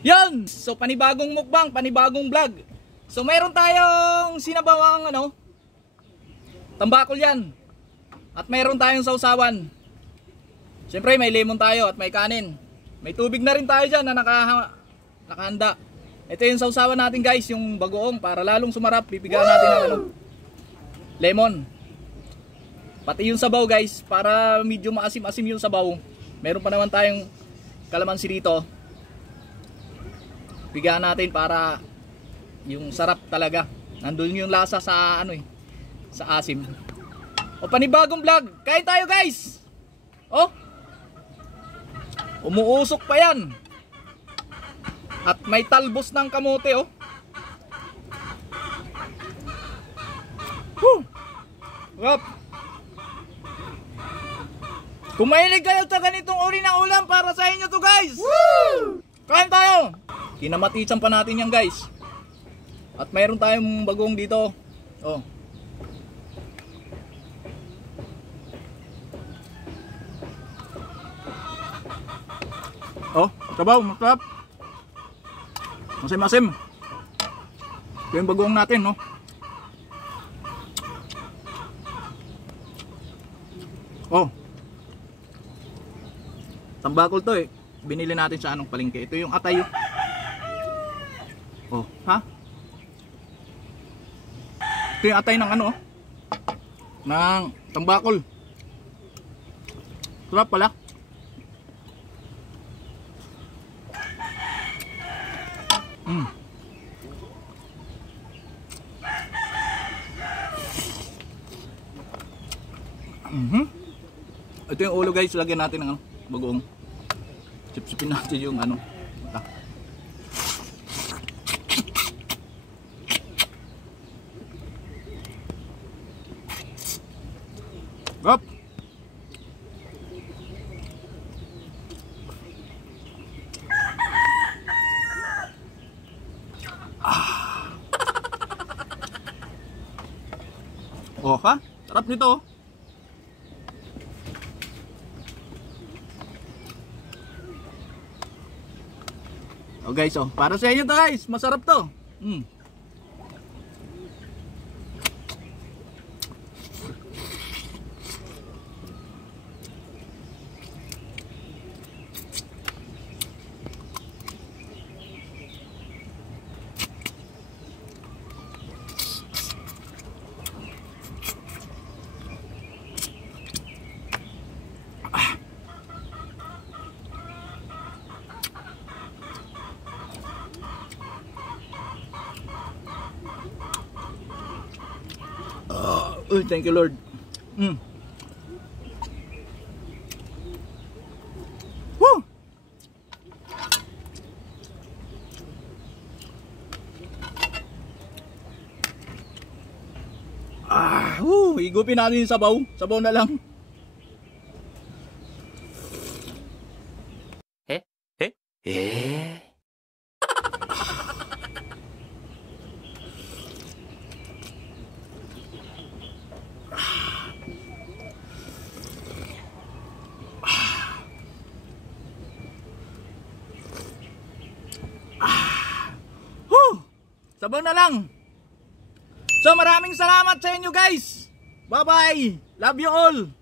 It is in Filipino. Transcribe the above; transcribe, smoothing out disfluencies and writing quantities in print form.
Yan! So panibagong mukbang, panibagong vlog. So mayroon tayong sinabawang tambakol yan. At mayroon tayong sausawan. Siyempre may lemon tayo at may kanin. May tubig na rin tayo dyan na nakahanda. Ito yung sausawan natin guys, yung bagoong, para lalong sumarap. Pipigaan natin ng lemon. Pati yung sabaw guys, para medyo maasim-asim yung sabaw. Meron pa naman tayong kalamansi dito. Pigaan natin para yung sarap talaga. Nandun yung lasa sa sa asim. O panibagong vlog. Kain tayo guys. Oh. Umuusok pa yan. At may talbos ng kamote oh. Rap. Kung mahilig kayo sa ganitong uri ng ulam, para sa inyo to guys. Woo! Kain tayo. Kinamatisan pa natin yan guys. At mayroon tayong bagong dito. Oh. Oh, sabaw, masarap. Masim-masim. Ito yung bagong natin, no? Oh. Tambakol to eh. Binili natin sa palengke. Ito yung atay. Oh, ha? Ito yung atay ng ng tambakol. Sarap pala. Ito yung ulo guys, lagyan natin ng bagoong. Sipsipin natin yung Gop. Oh ha? Sarap nito oh. Oh guys oh, para sa inyo to guys, masarap to. Thank you Lord. Woo! Higupin natin yung sabaw. Sabaw na lang. Sabaw na lang. So maraming salamat sa inyo guys. Bye bye. Love you all.